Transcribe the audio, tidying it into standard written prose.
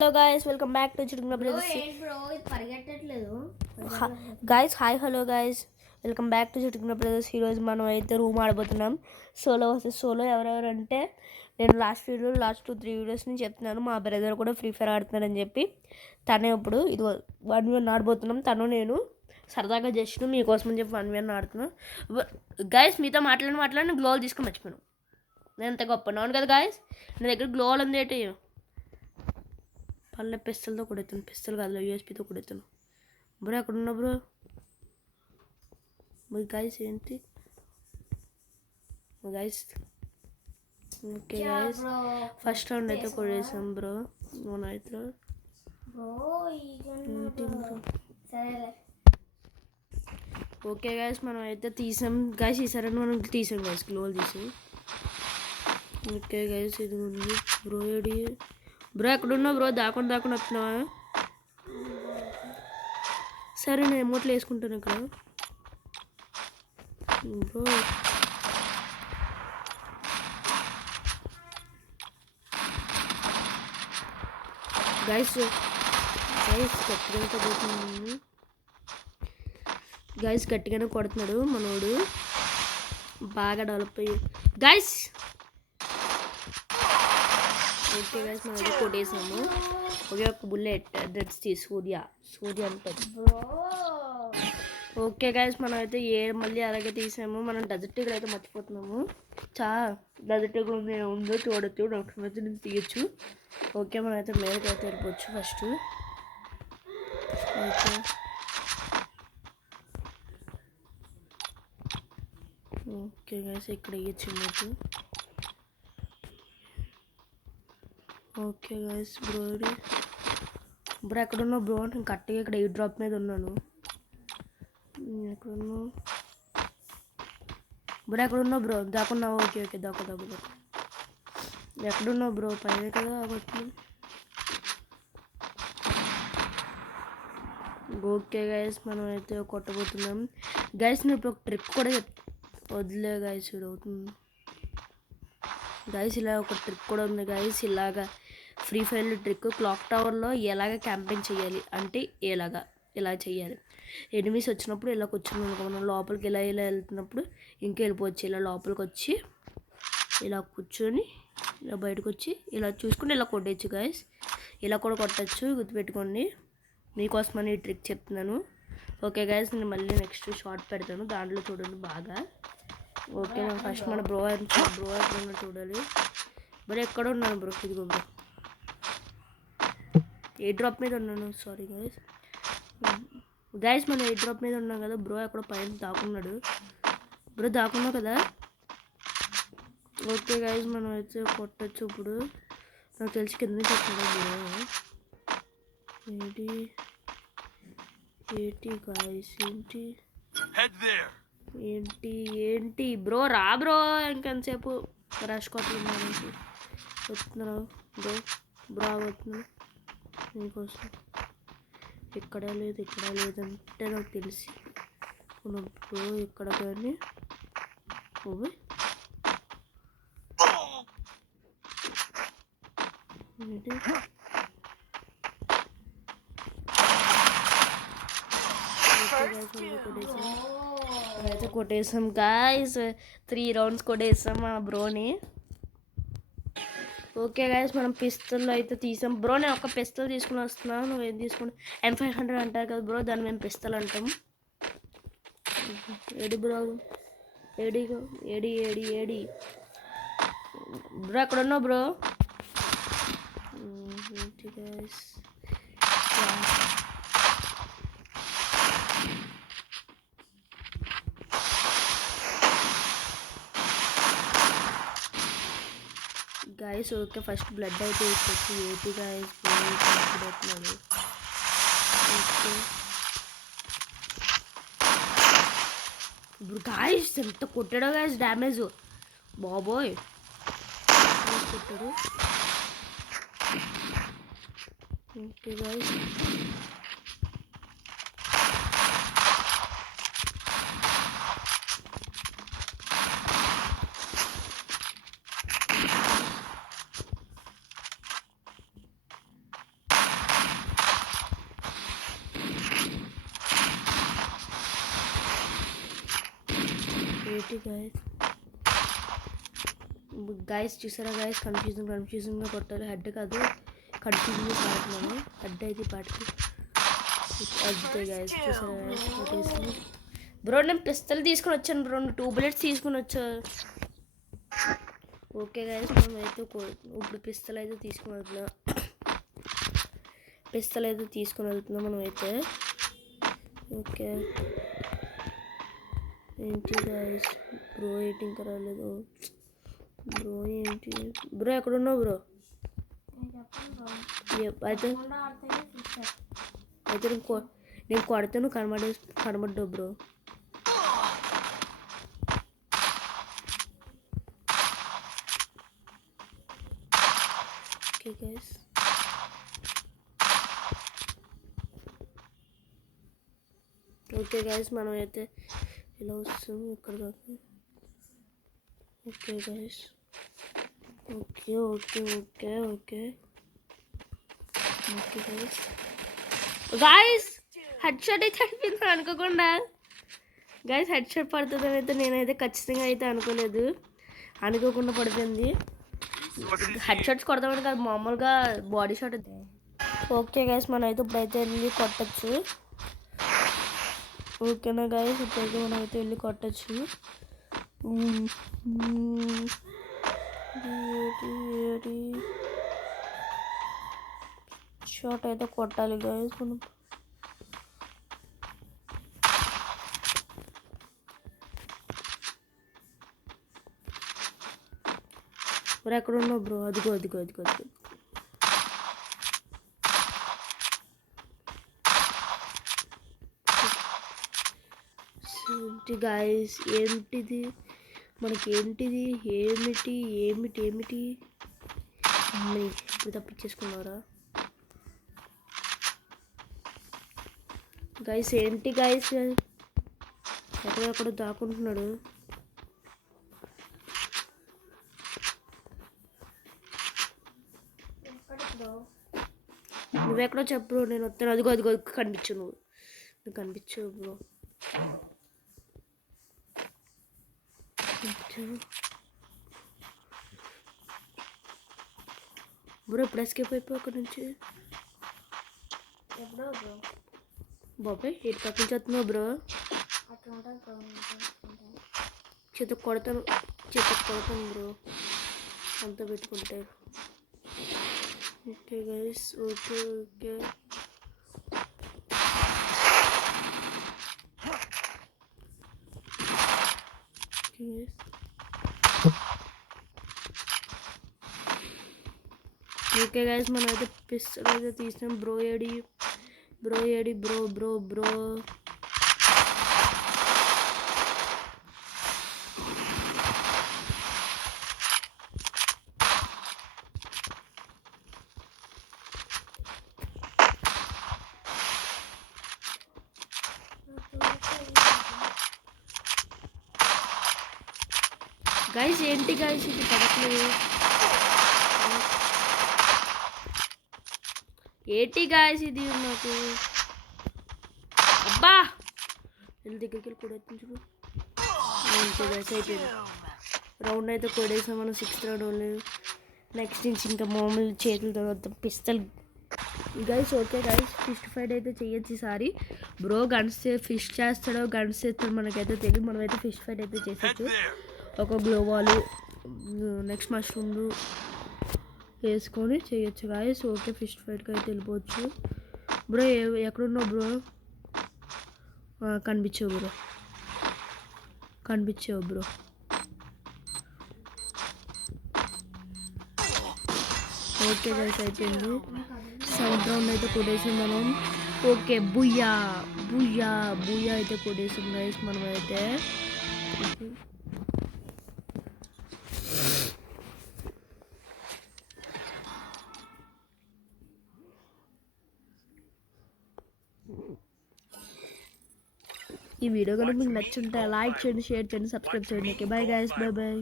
Hello guys, welcome back to Chidugula brothers. Guys hi, hello guys, welcome back to Chidugula brothers. ఈరోజు మనం అయితే room ఆడబోతున్నాం. Solo versus solo. ఎవరెవరంటే నేను లాస్ట్ 2-3 వీడియోస్ నుంచి చెప్తున్నాను. మా బ్రదర్ కూడా ఫ్రీ ఫైర్ ఆడుతున్నాడని చెప్పి తనే ఇప్పుడు ఇది 1v1 ఆడబోతున్నాం. తను నేను సరదాగా జస్ట్ మీకోసం అని చెప్పి 1v1 ఆడుతున్నాను. గాయస్ మీతో మాట్లాడి గ్లోవల్ తీసుకొని మర్చిపోయాను. నేను అంత గొప్ప అవును కదా గాయస్. నా దగ్గర గ్లోవల్ ఉంది ఏంటి, పల్లె పిస్తలతో కొడతాను. పిస్తలు కాదు, యూఎస్పీతో కొడతాను. బ్రో అక్కడ ఉన్నా బ్రో. గాయస్ ఏంటి guys? Okay guys, first round అయితే కొడేసాం బ్రో. అయితే ఓకే గాయస్, మనం అయితే తీసాం గాయస్. ఈసారి మనం తీసాం గాయస్, గ్లోవల్ తీసాం. ఓకే గాయస్, ఇది ఉంది బ్రో. ఏడి బ్రో ఎక్కడున్నావు బ్రో? దాకుండా వస్తున్నావా? సరే నేను ఎమోట్లు వేసుకుంటాను ఇక్కడ బ్రో. గైస్ గట్టిగానే కొడుతున్నాడు. గైస్ గట్టిగానే కొడుతున్నాడు మనోడు, బాగా డెవలప్ అయ్యి. గైస్ ఓకే గైస్, మనం అయితే కొట్టేసాము. ఒకే ఒక బుల్లెట్ దట్స్ సూర్య అంటది. ఓకే గైస్, మనం అయితే మళ్ళీ అలాగే తీసాము. మనం డెజర్ట్ ఈగల్ అయితే మర్చిపోతున్నాము. డెజర్ట్ ఈగల్ ఉందో చూడొచ్చు, డాక్టర్ మధ్య నుంచి తీయచ్చు. ఓకే, మనం అయితే మేరకు అయితే వెళ్ళిపోవచ్చు ఫస్ట్. ఓకే గైస్, ఇక్కడ వేయచ్చు మీకు. ఓకే గైస్, బ్రో ఎక్కడున్నావు బ్రో? నేను కరెక్ట్గా ఇక్కడ 8 డ్రాప్ మీద ఉన్నాను. ఎక్కడున్నావు బ్రో? దాకున్నావు. ఓకే దాకు. ఎక్కడున్నావు బ్రో? పైన కదా వచ్చింది. ఓకే గైస్, మనం అయితే కొట్టబోతున్నాం. గైస్ నేను ఇప్పుడు ఒక ట్రిక్ కూడా వదిలే గైస్, ఇది అవుతుంది గైస్. ఇలా ఒక ట్రిక్ కూడా ఉంది గైస్. ఇలాగా ఫ్రీ ఫైర్లో ట్రిక్, క్లాక్ టవర్లో ఎలాగ క్యాంపింగ్ చేయాలి అంటే ఇలా చేయాలి. ఎనిమీస్ వచ్చినప్పుడు ఇలా కూర్చున్నాం అనుకో, మనం లోపలికి ఇలా వెళ్తున్నప్పుడు ఇంకా వెళ్ళిపోవచ్చు. ఇలా లోపలికి వచ్చి ఇలా కూర్చొని ఇలా బయటకు వచ్చి ఇలా చూసుకుని ఇలా కొట్టచ్చు గైస్. ఇలా కూడా కొట్టచ్చు, గుర్తుపెట్టుకోండి. మీకోసమని ఈ ట్రిక్ చెప్తున్నాను. ఓకే గైస్, నేను మళ్ళీ నెక్స్ట్ షార్ట్ పెడతాను, దాంట్లో చూడండి బాగా. ఓకే, మనం ఫస్ట్ మన బ్రో ఎక్కడ చూడాలి. మరి ఎక్కడ ఉన్నాను బ్రో? ఇదిగో బ్రో, ఏ డ్రాప్ మీద ఉన్నాను. సారీ గైస్ మనం ఏ డ్రాప్ మీద ఉన్నాం కదా. బ్రో ఎక్కడ పైన దాక్కున్నాడు. బ్రో దాక్కున్నావు కదా. ఓకే గైస్, మనం అయితే కొట్టచ్చు ఇప్పుడు. నాకు తెలిసి కింద చెప్తున్నాడు బ్రో. ఏంటి గాయస్, ఏంటి బ్రో? రా బ్రో, ఇంకెంతసేపు రష్ కొట్టలేదు. వస్తున్నావు బ్రో వస్తున్నావు నీకోసం. ఇక్కడ లేదంటే నాకు తెలిసి బ్రో ఇక్కడ కానీ అయితే కొట్టేసాం గాయస్. 3 రౌండ్స్ కొట్టేసాం మా బ్రోని. ఓకే గాయస్, మనం పిస్తల్ అయితే తీసాం. బ్రో నేను ఒక పిస్తల్ తీసుకుని వస్తున్నాను, నువ్వేం తీసుకుని M500 అంటారు కదా బ్రో, దాన్ని మేము పిస్తల్ అంటాం. AD bro? ఏడి బ్రో ఎక్కడ ఉన్నావు bro? Guys guys okay, first blood అయితే వేసుకోవచ్చు. ఏంటి గాయస్ పెడుతున్నాను. ఓకే ఇప్పుడు గాయస్ ఎంత కొట్టాడో గాయస్, డ్యామేజ్ బాబోయ్ కొట్టాడు. ఓకే గాయస్, ఏంటి గైస్ చూసారా గైస్, కన్ఫ్యూజన్గా కొట్టాలి. హెడ్ కాదు, కన్ఫ్యూజన్గా పాడుతున్నాను. హెడ్ అయితే పాటికి అద్దే గైస్. చూసారా గైస్ కొట్టేసి. బ్రో నేను పిస్తలు తీసుకొని వచ్చాను బ్రో, 2 bullets తీసుకొని వచ్చా. ఓకే గైస్ మనం అయితే ఇప్పుడు పిస్తలు అయితే తీసుకొని వెళ్తున్నాం మనం అయితే. ఓకే ఏంటి గైస్, బ్రో ఏంటి ఇంకా రాలేదు. బ్రో ఏంటి బ్రో, ఎక్కడున్నావు బ్రో? అయితే నేను కొడతాను, కనబడ్డావు బ్రో. ఓకే గైస్ మనం అయితే ఇలా వస్తాము ఇక్కడ దాకా. Okay guys okay guys head shot అయితే అయిపోయింది అనుకోకుండా. గైస్ హెడ్ షాట్ పడుతుందని అయితే నేనైతే ఖచ్చితంగా అయితే అనుకోకుండా పడిపోయింది. హెడ్ షాట్స్ కొడతామని కాదు, మామూలుగా బాడీ షాట్. ఓకే గైస్ మనం అయితే ఇప్పుడైతే వెళ్ళి కొట్టచ్చు. ఓకేనా గైస్, ఇప్పుడైతే మనం అయితే వెళ్ళి కొట్టచ్చు. షాట్ అయితే కొట్టాలి గైస్ మనం. మరి ఎక్కడ ఉన్నావు బ్రో? అదిగో ఏంటి గాయస్, ఏంటిది మనకి? ఏమిటి ఇప్పుడు తప్పించేసుకున్నారా గైస్? ఏంటి గైస్, ఎక్కడెక్కడ దాక్కుంటున్నాడు. నువ్వెక్కడో చెప్పు, నేను వస్తాను. అదిగో కనిపించు, నువ్వు కనిపించవు బ్రో. బ్రో ఇప్పుడు ఎస్కేప్ అయిపోయి అక్కడి నుంచి. బాబాయ్ ఎటు పక్కన చేస్తున్నావు బ్రో? చేత కొడతాను బ్రో అంతా పెట్టుకుంటే. ఓకే గైస్ ఓకే గైస్ మనం అయితే పిస్టల్ అయితే తీసినాం. బ్రో ఏడి బ్రో గైస్ ఏంటి గైస్ ఇది పడట్లేదు? ఏంటి గైస్ ఇది నాకు? అబ్బా వెళ్ళి దగ్గరికి వెళ్ళి కొడేచ్చు. గైస్ అయిపోయింది రౌండ్ అయితే కొడేసాం మనం. 6th round. నెక్స్ట్ నుంచి ఇంకా మామూలు చేతులతో వద్దాం pistol guys. Okay guys fist fight అయితే చేయొచ్చు ఈసారి. బ్రో గన్స్ ఫిష్ చేస్తాడో గన్స్ చేస్తాడో మనకైతే తెలియదు. మనమైతే ఫిష్ ఫైట్ అయితే చేసేచ్చు. ఒక గ్లోవాలు నెక్స్ట్ మష్రూమ్లు వేసుకొని చేయొచ్చు గాయస్. ఓకే ఫిష్ ఫైట్కి అయితే వెళ్ళిపోవచ్చు. బ్రో ఎక్కడున్నావు బ్రో? కనిపించావు బ్రో. ఓకే గైస్ అయిపోయింది. 7th రౌండ్ అయితే కొట్టేసాం మనం. ఓకే బుయ్యా అయితే కొట్టేసాం గైస్ మనం అయితే. ఈ వీడియో కనుక మీకు నచ్చుంటే లైక్ చేయండి, షేర్ చేయండి, సబ్స్క్రైబ్ చేయండి. Okay bye guys, bye.